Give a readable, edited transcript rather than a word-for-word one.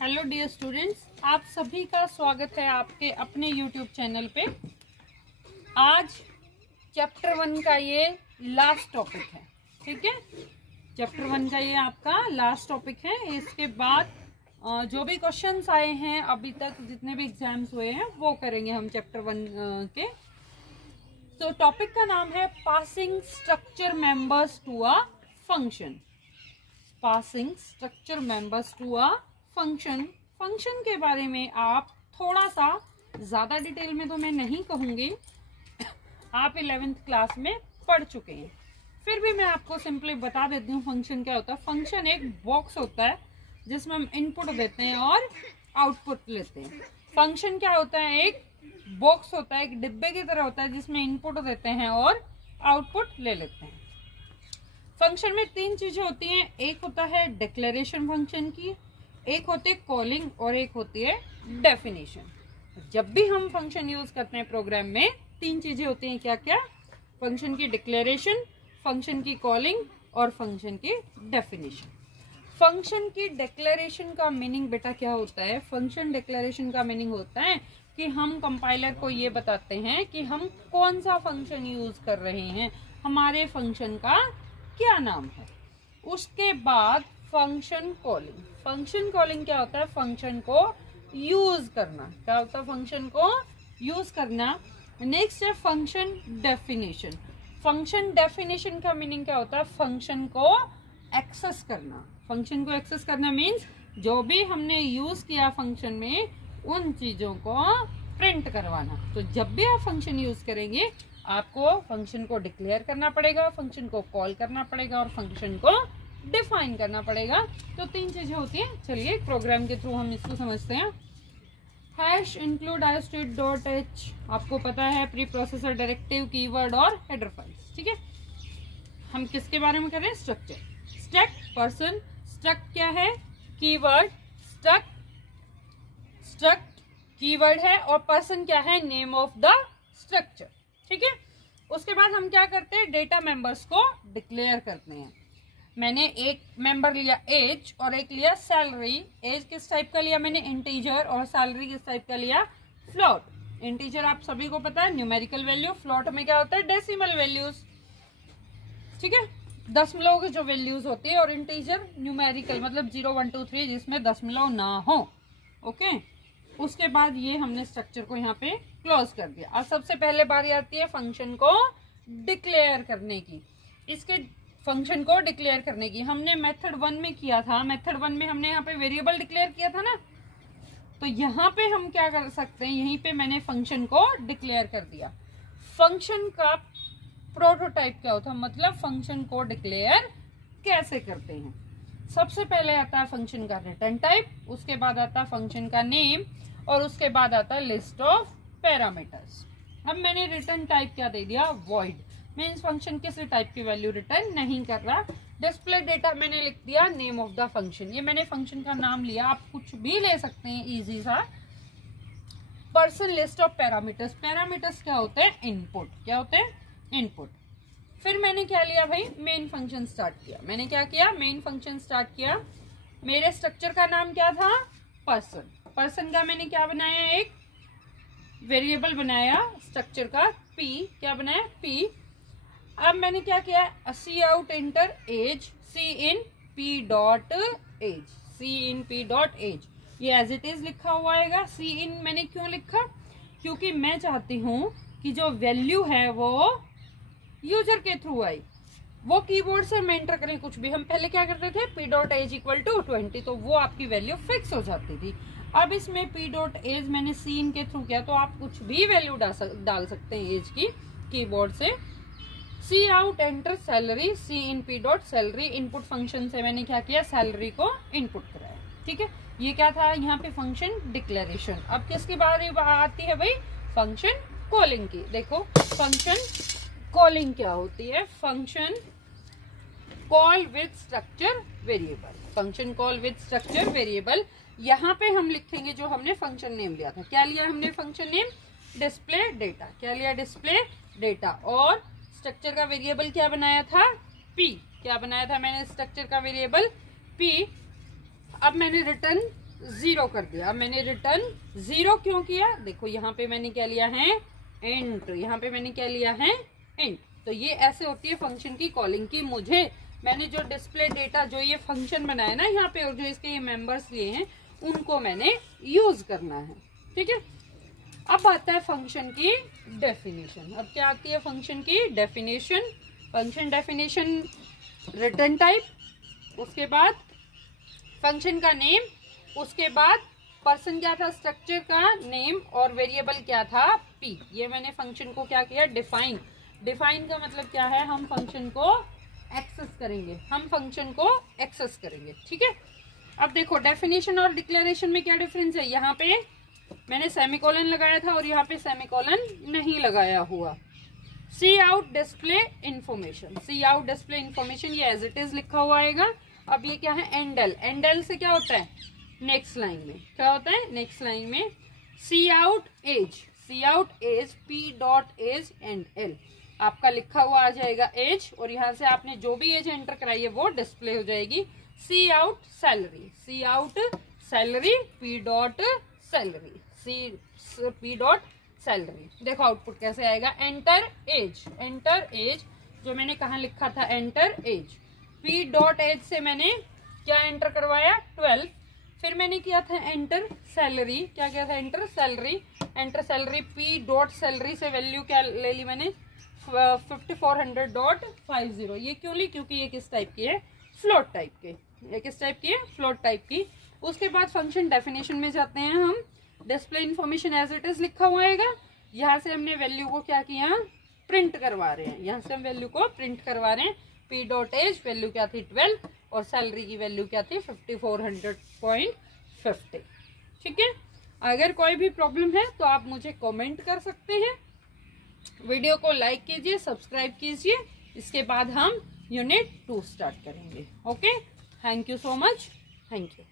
Hello dear students, आप सभी का स्वागत है आपके अपने यूट्यूब चैनल पे। आज चैप्टर 1 का ये लास्ट टॉपिक है। ठीक है, चैप्टर 1 का ये आपका लास्ट टॉपिक है। इसके बाद जो भी क्वेश्चंस आए हैं अभी तक, जितने भी एग्जाम्स हुए हैं, वो करेंगे हम चैप्टर 1 के। तो टॉपिक का नाम है passing structure members to a function. Passing structure members to a function. Function के बारे में आप थोड़ा सा ज्यादा डिटेल में तो मैं नहीं कहूंगी, आप 11th क्लास में पढ़ चुके हैं। फिर भी मैं आपको सिंपली बता देती हूँ फंक्शन क्या होता है। फंक्शन एक बॉक्स होता है जिसमें हम इनपुट देते हैं और आउटपुट लेते हैं। फंक्शन क्या होता है? एक बॉक्स होता है, एक डिब्बे की तरह होता है जिसमें इनपुट देते हैं और आउटपुट ले लेते हैं। फंक्शन में 3 चीजें होती हैं। एक होता है डिक्लेरेशन फंक्शन की, एक होती है कॉलिंग और एक होती है डेफिनेशन। जब भी हम फंक्शन यूज करते हैं प्रोग्राम में, 3 चीजें होती हैं। क्या क्या? फंक्शन की डिक्लेरेशन, फंक्शन की कॉलिंग और फंक्शन की डेफिनेशन। फंक्शन की डिक्लेरेशन का मीनिंग बेटा क्या होता है? फंक्शन डिक्लेरेशन का मीनिंग होता है कि हम कंपाइलर को ये बताते हैं कि हम कौन सा फंक्शन यूज कर रहे हैं, हमारे फंक्शन का क्या नाम है। उसके बाद फंक्शन कॉलिंग। फंक्शन कॉलिंग क्या होता है? फंक्शन को यूज करना। क्या होता है? फंक्शन को यूज करना। नेक्स्ट है फंक्शन डेफिनेशन। फंक्शन डेफिनेशन का मीनिंग क्या होता है? फंक्शन को एक्सेस करना। फंक्शन को एक्सेस करना मीन्स जो भी हमने यूज किया फंक्शन में, उन चीजों को प्रिंट करवाना। तो जब भी आप फंक्शन यूज करेंगे, आपको फंक्शन को डिक्लेयर करना पड़ेगा, फंक्शन को कॉल करना पड़ेगा और फंक्शन को डिफाइन करना पड़ेगा। तो 3 चीजें होती हैं। चलिए प्रोग्राम के थ्रू हम इसको समझते हैं। हैश इंक्लूड iostreet.h, आपको पता है प्री प्रोसेसर डायरेक्टिव, कीवर्ड और हेडर फाइल्स। ठीक है, हम किसके बारे में कर रहे हैं? स्ट्रक्चर। स्ट्रक्ट पर्सन, स्ट्रक्ट क्या है? कीवर्ड। स्ट्रक्ट कीवर्ड है और पर्सन क्या है? Name of the structure. ठीक है, उसके बाद हम क्या करते हैं? डेटा मेंबर्स को डिक्लेयर करते हैं। मैंने एक मेंबर लिया एज और एक लिया सैलरी। एज किस टाइप का लिया मैंने? इंटीजर। और सैलरी किस टाइप का लिया? फ्लोट। इंटीजर आप सभी को पता है न्यूमेरिकल वैल्यू, फ्लोट में क्या होता है? Decimal values. ठीक है, दशमलव की जो वैल्यूज होती है, और इंटीजर न्यूमेरिकल मतलब 0 1 2 3 जिसमें दशमलव ना हो। ओके, उसके बाद ये हमने स्ट्रक्चर को यहाँ पे क्लोज कर दिया। अब सबसे पहले बारी आती है फंक्शन को डिक्लेयर करने की। इसके फंक्शन को डिक्लेयर करने की हमने मेथड 1 में किया था। मेथड 1 में हमने यहाँ पे वेरिएबल डिक्लेयर किया था ना, तो यहाँ पे हम क्या कर सकते हैं? यहीं पे मैंने फंक्शन को डिक्लेयर कर दिया। फंक्शन का प्रोटोटाइप क्या होता है, मतलब फंक्शन को डिक्लेयर कैसे करते हैं? सबसे पहले आता है फंक्शन का रिटर्न टाइप, उसके बाद आता है फंक्शन का नेम और उसके बाद आता है लिस्ट ऑफ पैरामीटर्स। अब मैंने रिटर्न टाइप क्या दे दिया? वॉइड। मीन्स फंक्शन किसी टाइप की वैल्यू रिटर्न नहीं कर रहा। डिस्प्ले डेटा मैंने लिख दिया नेम ऑफ द फंक्शन। ये मैंने फंक्शन का नाम लिया, आप कुछ भी ले सकते हैं इजी सा। Person list of parameters. Parameters क्या होते हैं? इनपुट। क्या होते हैं? इनपुट। फिर मैंने क्या लिया भाई? मेन फंक्शन स्टार्ट किया। मैंने क्या किया? मेन फंक्शन स्टार्ट किया। मेरे स्ट्रक्चर का नाम क्या था? पर्सन। पर्सन का मैंने क्या बनाया? एक वेरिएबल बनाया स्ट्रक्चर का, पी। क्या बनाया? पी। अब मैंने क्या किया? सी out enter as, C in P dot as, C in P dot as. ये एज इट इज लिखा हुआ आएगा। सी इन मैंने क्यों लिखा? क्योंकि मैं चाहती हूं कि जो वैल्यू है वो यूजर के थ्रू आई, वो कीबोर्ड से हम एंटर करें कुछ भी। हम पहले क्या करते थे? P dot age equal to 20, तो वो आपकी वैल्यू फिक्स हो जाती थी। अब इसमें पी डॉट एज मैंने सी इन के थ्रू किया, तो आप कुछ भी वैल्यू डाल सकते हैं एज की कीबोर्ड से। C out enter salary, C in P dot salary. Input function से मैंने क्या किया? सैलरी को इनपुट कराया। ठीक है, ये क्या था? यहाँ पे फंक्शन डिक्लेरेशन। अब किसकी बारी आती है भाई? फंक्शन कॉलिंग की। देखो फंक्शन कॉलिंग क्या होती है? Function call with structure variable. Function call with structure variable. यहाँ पे हम लिखेंगे जो हमने फंक्शन नेम लिया था। क्या लिया हमने फंक्शन नेम? Display data. क्या लिया? Display data. और स्ट्रक्चर का वेरिएबल क्या बनाया था? पी। क्या बनाया था मैंने? स्ट्रक्चर का वेरिएबल पी। अब मैंने रिटर्न 0 कर दिया। अब मैंने रिटर्न 0 क्यों किया, देखो यहाँ पे मैंने क्या लिया है इंट, यहाँ पे मैंने क्या लिया है इंट। तो ये ऐसे होती है फंक्शन की कॉलिंग की। मैंने जो डिस्प्ले डेटा जो ये फंक्शन बनाया ना यहाँ पे और जो इसके ये मेंबर्स लिए हैं उनको मैंने यूज करना है, ठीक है। अब आता है फंक्शन की डेफिनेशन। अब क्या आती है फंक्शन की definition. Function definition return type, उसके बाद फंक्शन का नेम, उसके बाद पर्सन क्या था स्ट्रक्चर का नेम और वेरिएबल क्या था p। ये मैंने फंक्शन को क्या किया डिफाइन। डिफाइन का मतलब क्या है, हम फंक्शन को एक्सेस करेंगे, हम फंक्शन को एक्सेस करेंगे, ठीक है। अब देखो डेफिनेशन और डिक्लेरेशन में क्या डिफरेंस है। यहाँ पे मैंने सेमीकोलन लगाया था और यहाँ पे सेमीकोलन नहीं लगाया हुआ। सी आउट डिस्प्ले इंफॉर्मेशन, सी आउट डिस्प्ले इंफॉर्मेशन ये एज इट इज लिखा हुआ आएगा। अब ये क्या है एंडल, एंडल से क्या होता है नेक्स्ट लाइन में क्या होता है, नेक्स्ट लाइन में C out age, C out age P dot age end L आपका लिखा हुआ आ जाएगा एज, और यहाँ से आपने जो भी एज एंटर कराई है वो डिस्प्ले हो जाएगी। C out salary, C out salary P dot salary, C P dot salary. देखो आउटपुट कैसे आएगा, एंटर एज, एंटर एज जो मैंने कहा लिखा था enter age. P dot age से मैंने क्या एंटर करवाया 12। फिर मैंने किया था एंटर सैलरी, क्या किया था enter salary, enter salary P dot salary से वैल्यू क्या ले ली मैंने 5400.50। ये क्यों ली, क्योंकि ये किस टाइप की है फ्लोट टाइप के, ये किस टाइप की है फ्लोट टाइप की। उसके बाद फंक्शन डेफिनेशन में जाते हैं हम। Display information as it is लिखा हुआ आएगा। यहाँ से हमने वैल्यू को क्या किया प्रिंट करवा रहे हैं, यहाँ से हम वैल्यू को प्रिंट करवा रहे हैं। पी डॉट एज वैल्यू क्या थी 12 और सैलरी की वैल्यू क्या थी 5400.50, ठीक है। अगर कोई भी प्रॉब्लम है तो आप मुझे कमेंट कर सकते हैं। वीडियो को लाइक कीजिए, सब्सक्राइब कीजिए। इसके बाद हम यूनिट 2 स्टार्ट करेंगे। Okay, thank you so much, thank you.